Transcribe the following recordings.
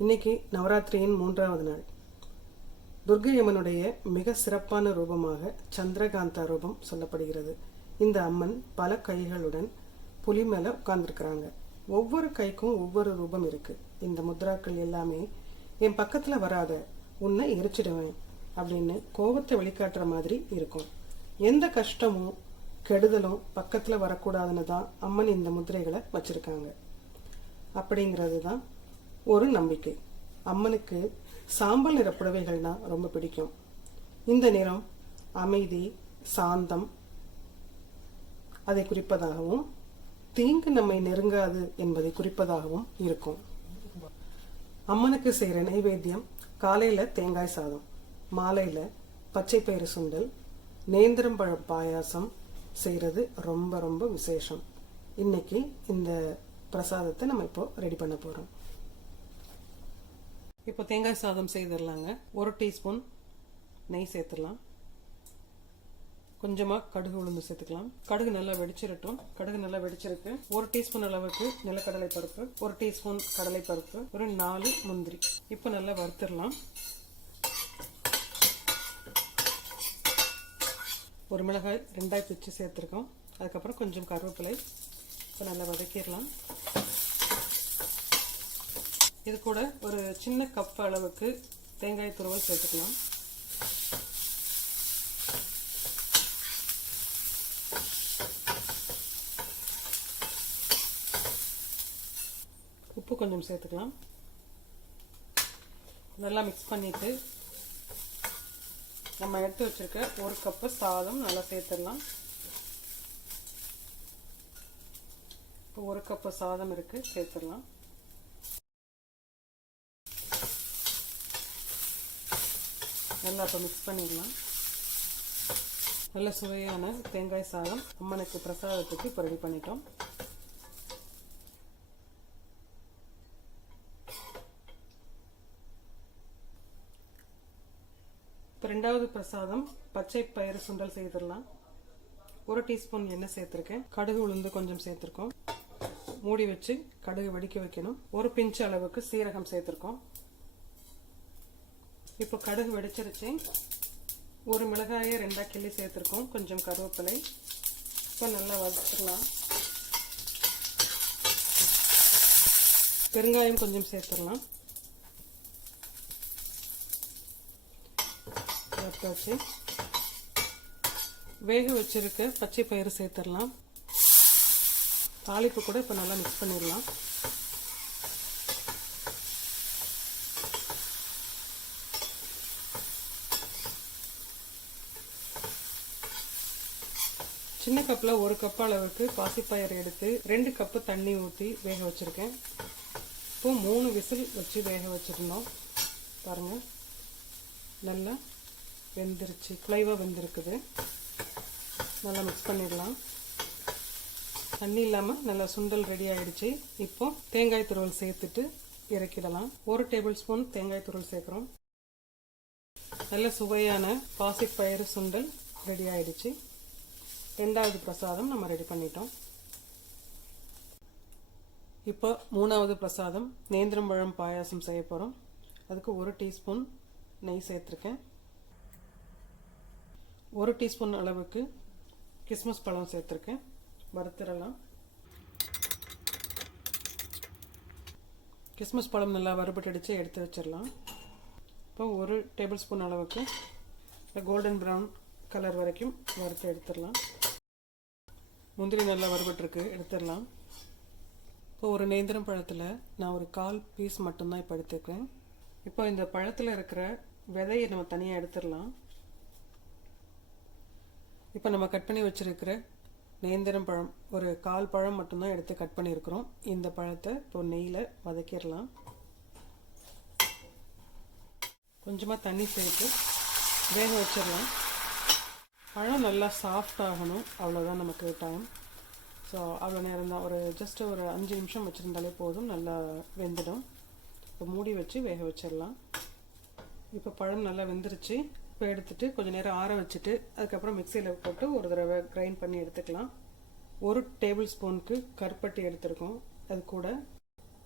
இன்னைக்கு நவராத்திரியின் மூன்றாவது நாள். துர்கை அம்மனுடைய மிக சிறப்பான ரூபமாக சந்திரகாந்தா ரூபம் சொல்லப்படுகிறது. இந்த அம்மன் பல கைகளுடன் புலி மேலே உட்கார்ந்துருக்குறாங்க. ஒவ்வொரு கைக்கும் ஒவ்வொரு ரூபம் இருக்கு. இந்த முத்ராக்கள் எல்லாமே என் பக்கத்தில் வராத உன்னை எரிச்சிடுவேன் அப்படின்னு கோபத்தை வெளிக்காட்டுற மாதிரி இருக்கும். எந்த கஷ்டமும் கெடுதலும் பக்கத்தில் வரக்கூடாதுன்னு தான் அம்மன் இந்த முத்திரைகளை வச்சுருக்காங்க. அப்படிங்கிறது தான் ஒரு நம்பிக்கை. அம்மனுக்கு சாம்பல் நிற புடவைகள்னா ரொம்ப பிடிக்கும். இந்த நிறம் அமைதி சாந்தம் அதை குறிப்பதாகவும் தீங்கு நம்மை நெருங்காது என்பதை குறிப்பதாகவும் இருக்கும். அம்மனுக்கு செய்கிற நைவேத்தியம் காலையில் தேங்காய் சாதம் மாலையில் பச்சை பயிறு சுண்டல் நேந்திரம்பழம் பாயாசம் செய்கிறது ரொம்ப ரொம்ப விசேஷம். இன்னைக்கு இந்த பிரசாதத்தை நம்ம இப்போ ரெடி பண்ண போகிறோம் இப்போ தேங்காய் சாதம் செய்திடலாங்க. ஒரு டீஸ்பூன் நெய் சேர்த்துடலாம். கொஞ்சமாக கடுகு உளுந்து சேர்த்துக்கலாம். கடுகு நல்லா வெடிச்சிருட்டும். கடுகு நல்லா வெடிச்சிருக்கு. ஒரு டீஸ்பூன் அளவுக்கு நிலக்கடலை பருப்பு ஒரு டீஸ்பூன் கடலை பருப்பு ஒரு நாலு முந்திரி. இப்போ நல்லா வறுத்துடலாம். ஒரு மிளகாய் ரெண்டாய் பிச்சு சேர்த்துருக்கோம். அதுக்கப்புறம் கொஞ்சம் கருவேப்பிலை. இப்போ நல்லா வதக்கிடலாம். இது கூட ஒரு சின்ன கப் அளவுக்கு தேங்காய் துருவல் சேர்த்துக்கலாம். உப்பு கொஞ்சம் சேர்த்துக்கலாம். நல்லா மிக்ஸ் பண்ணிட்டு நம்ம எடுத்து வச்சிருக்க ஒரு கப்பு சாதம் நல்லா சேர்த்துடலாம். இப்போ ஒரு கப்பு சாதம் இருக்கு சேர்த்துடலாம். நல்லா இப்போ மிக்ஸ் பண்ணிடலாம். நல்ல சுவையான தேங்காய் சாதம் அம்மனுக்கு பிரசாதத்துக்கு இப்போ ரெடி பண்ணிட்டோம். இப்போ ரெண்டாவது பிரசாதம் பச்சை பயிறு சுண்டல் செய்திடலாம். ஒரு டீஸ்பூன் எண்ணெய் சேர்த்துருக்கேன். கடுகு உளுந்து கொஞ்சம் சேர்த்துருக்கோம். மூடி வச்சு கடுகு வெடிக்க வைக்கணும். ஒரு பிஞ்சு அளவுக்கு சீரகம் சேர்த்துருக்கோம். இப்போ கடுகு வெடிச்சிருச்சு. ஒரு மிளகாயை ரெண்டாக கிள்ளி சேர்த்துருக்கோம். கொஞ்சம் கருவேப்பிலை. இப்போ நல்லா வதக்கிடலாம். பெருங்காயம் கொஞ்சம் சேர்த்துடலாம். வச்சு வேக வச்சிருக்க பச்சை பயிறு சேர்த்துடலாம். தாளிப்பு கூட இப்போ நல்லா மிக்ஸ் பண்ணிடலாம். சின்ன கப்பில் ஒரு கப் அளவுக்கு பாசிப்பயிறு எடுத்து ரெண்டு கப்பு தண்ணி ஊற்றி வேக வச்சுருக்கேன். இப்போ மூணு விசில் வச்சு வேக வச்சுருந்தோம் பாருங்கள் நல்லா வெந்துருச்சு. குலைவாக வெந்திருக்குது. நல்லா மிக்ஸ் பண்ணிடலாம். தண்ணி இல்லாமல் நல்லா சுண்டல் ரெடி ஆகிடுச்சு இப்போ தேங்காய் துருவல் சேர்த்துட்டு இறக்கிடலாம். ஒரு டேபிள் ஸ்பூன் தேங்காய் துருவல் சேர்க்குறோம். நல்ல சுவையான பாசிப்பயிறு சுண்டல் ரெடி ஆகிடுச்சு ரெண்டாவது பிரசாதம் நம்ம ரெடி பண்ணிட்டோம். இப்போ மூணாவது பிரசாதம் நேந்திரம்பழம் பாயாசம் செய்ய போகிறோம் அதுக்கு ஒரு டீஸ்பூன் நெய் சேர்த்துருக்கேன். ஒரு டீஸ்பூன் அளவுக்கு கிஸ்மஸ் பழம் சேர்த்துருக்கேன். வறுத்துடலாம். கிஸ்மஸ் பழம் நல்லா வறுபட்டடிச்சு எடுத்து வச்சிடலாம். இப்போ ஒரு டேபிள் ஸ்பூன் அளவுக்கு கோல்டன் ப்ரௌன் கலர் வரைக்கும் வறுத்து எடுத்துடலாம். முந்திரி நல்லா வறுபட்டுருக்கு எடுத்துடலாம். இப்போ ஒரு நேந்திரம் பழத்தில் நான் ஒரு கால் பீஸ் மட்டும்தான் இப்போ எடுத்துக்கிறேன் இப்போ இந்த பழத்தில் இருக்கிற விதையை நம்ம தனியாக எடுத்துடலாம். இப்போ நம்ம கட் பண்ணி வச்சுருக்கிற நேந்திரம் பழம் ஒரு கால் பழம் மட்டும்தான் எடுத்து கட் பண்ணியிருக்கிறோம். இந்த பழத்தை இப்போ நெய்யில் வதக்கிடலாம். கொஞ்சமாக தண்ணி சேர்த்து வேக வச்சிடலாம். பழம் நல்லா சாஃப்ட் ஆகணும். அவ்வளோதான் நமக்கு டைம் ஸோ அவ்வளோ நேரம் தான். ஒரு ஜஸ்ட் ஒரு அஞ்சு நிமிஷம் வச்சுருந்தாலே போதும். நல்லா வெந்துடும். இப்போ மூடி வச்சு வேக வச்சிடலாம். இப்போ பழம் நல்லா வெந்துருச்சு. இப்போ எடுத்துட்டு கொஞ்சம் நேரம் ஆற வச்சுட்டு அதுக்கப்புறம் மிக்சியில் போட்டு ஒரு தடவை கிரைண்ட் பண்ணி எடுத்துக்கலாம். ஒரு டேபிள் ஸ்பூனுக்கு கருப்பட்டி எடுத்திருக்கோம். அது கூட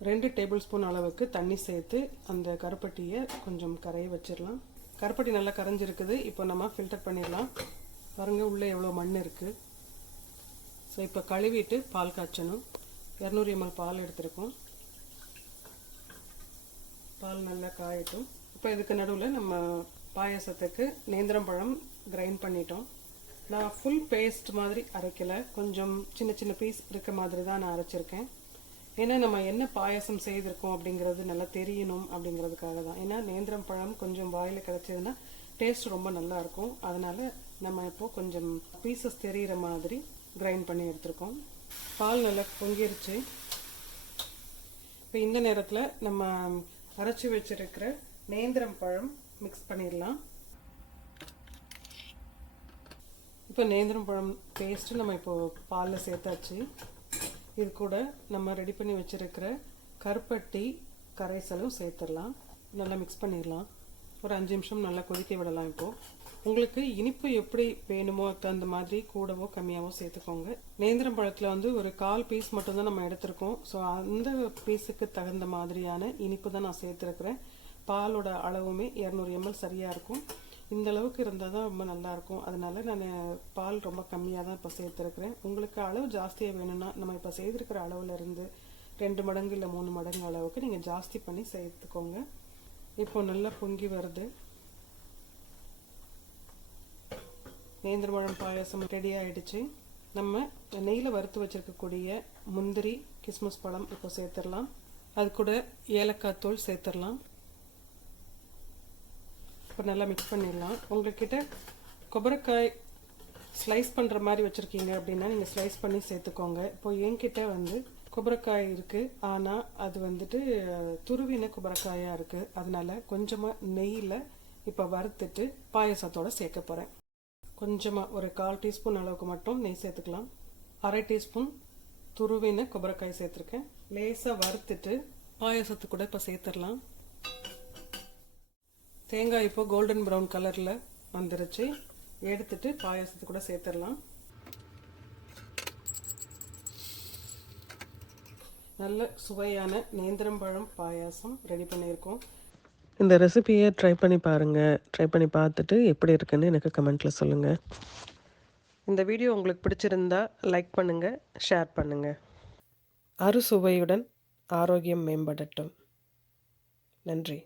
ரெண்டு டேபிள் ஸ்பூன் அளவுக்கு தண்ணி சேர்த்து அந்த கருப்பட்டியை கொஞ்சம் கரைய வச்சிடலாம். கருப்பட்டி நல்லா கரைஞ்சிருக்குது. இப்போ நம்ம ஃபில்டர் பண்ணிடலாம். பாருங்கள் உள்ளே எவ்வளோ மண் இருக்குது ஸோ இப்போ கழுவிட்டு பால் காய்ச்சணும். இரநூறு எம்எல் பால் எடுத்திருக்கோம். பால் நல்லா காயட்டும். இப்போ இதுக்கு நடுவில் நம்ம பாயாசத்துக்கு நேந்திரம் பழம் கிரைண்ட் பண்ணிட்டோம். நான் ஃபுல் பேஸ்ட் மாதிரி அரைக்கலை. கொஞ்சம் சின்ன சின்ன பீஸ் இருக்க மாதிரி தான் நான் அரைச்சிருக்கேன். ஏன்னா நம்ம என்ன பாயாசம் செய்திருக்கோம் அப்படிங்கிறது நல்லா தெரியணும் அப்படிங்கிறதுக்காக தான். ஏன்னா நேந்திரம் பழம் கொஞ்சம் வாயில் கிடச்சதுன்னா டேஸ்ட் ரொம்ப நல்லா இருக்கும் அதனால நம்ம இப்போ கொஞ்சம் பீசஸ் தெரிகிற மாதிரி கிரைண்ட் பண்ணி எடுத்துருக்கோம். பால் நல்லா பொங்கிருச்சு. இப்போ இந்த நேரத்தில் நம்ம அரைச்சி வச்சிருக்கிற நேந்திரம் பழம் மிக்ஸ் பண்ணிடலாம். இப்போ நேந்திரம் பழம் பேஸ்ட்டு நம்ம இப்போ பாலில் சேர்த்தாச்சு. இது கூட நம்ம ரெடி பண்ணி வச்சுருக்கிற கருப்பட்டி கரைசலும் சேர்த்துடலாம். நல்லா மிக்ஸ் பண்ணிடலாம். ஒரு அஞ்சு நிமிஷம் நல்லா கொதிக்க விடலாம் இப்போது உங்களுக்கு இனிப்பு எப்படி வேணுமோ தகுந்த மாதிரி கூடவோ கம்மியாகவோ சேர்த்துக்கோங்க. நேந்திரம் பழத்தில் வந்து ஒரு கால் பீஸ் மட்டும்தான் நம்ம எடுத்திருக்கோம். ஸோ அந்த பீஸுக்கு தகுந்த மாதிரியான இனிப்பு தான் நான் சேர்த்துருக்குறேன். பாலோட அளவுமே இரநூறு எம்எல் சரியாக இருக்கும். இந்த அளவுக்கு இருந்தால் தான் ரொம்ப நல்லாயிருக்கும் அதனால நான் பால் ரொம்ப கம்மியாக தான் இப்போ சேர்த்துருக்குறேன். உங்களுக்கு அளவு ஜாஸ்தியாக வேணும்னா நம்ம இப்போ செய்திருக்கிற அளவுலேருந்து ரெண்டு மடங்கு இல்லை மூணு மடங்கு அளவுக்கு நீங்கள் ஜாஸ்தி பண்ணி சேர்த்துக்கோங்க. இப்போ நல்லா பொங்கி வருது. நேந்திரமழம் பாயாசம் ரெடி ஆயிடுச்சு. நம்ம நெய்யில் வறுத்து வச்சுருக்கக்கூடிய முந்திரி கிஸ்மஸ் பழம் இப்போ சேர்த்துடலாம். அது கூட ஏலக்காய் தூள் சேர்த்துடலாம். இப்போ நல்லா மிக்ஸ் பண்ணிடலாம். உங்கள்கிட்ட கொபரைக்காய் ஸ்லைஸ் பண்ணுற மாதிரி வச்சுருக்கீங்க அப்படின்னா நீங்கள் ஸ்லைஸ் பண்ணி சேர்த்துக்கோங்க. இப்போ என்கிட்ட வந்து குபரக்காய் இருக்குது ஆனால் அது வந்துட்டு துருவின குபரக்காயாக இருக்குது அதனால் கொஞ்சமாக நெய்யில் இப்போ வறுத்துட்டு பாயசத்தோடு சேர்க்க போகிறேன் கொஞ்சமாக ஒரு கால் டீஸ்பூன் அளவுக்கு மட்டும் நெய் சேர்த்துக்கலாம். அரை டீஸ்பூன் துருவின குபரக்காய் சேர்த்துருக்கேன். லேசாக வறுத்துட்டு பாயசத்து கூட இப்போ சேர்த்துடலாம் தேங்காய் இப்போ கோல்டன் ப்ரௌன் கலரில் வந்துருச்சு. எடுத்துட்டு பாயசத்து கூட சேர்த்துடலாம் நல்ல சுவையான நேந்திரம்பழம் பாயாசம் ரெடி பண்ணியிருக்கோம். இந்த ரெசிபியை ட்ரை பண்ணி பாருங்கள் ட்ரை பண்ணி பார்த்துட்டு எப்படி இருக்குன்னு எனக்கு கமெண்ட்டில் சொல்லுங்கள் இந்த வீடியோ உங்களுக்கு பிடிச்சிருந்தா லைக் பண்ணுங்கள் ஷேர் பண்ணுங்கள் அறுசுவையுடன் ஆரோக்கியம் மேம்படட்டும். நன்றி.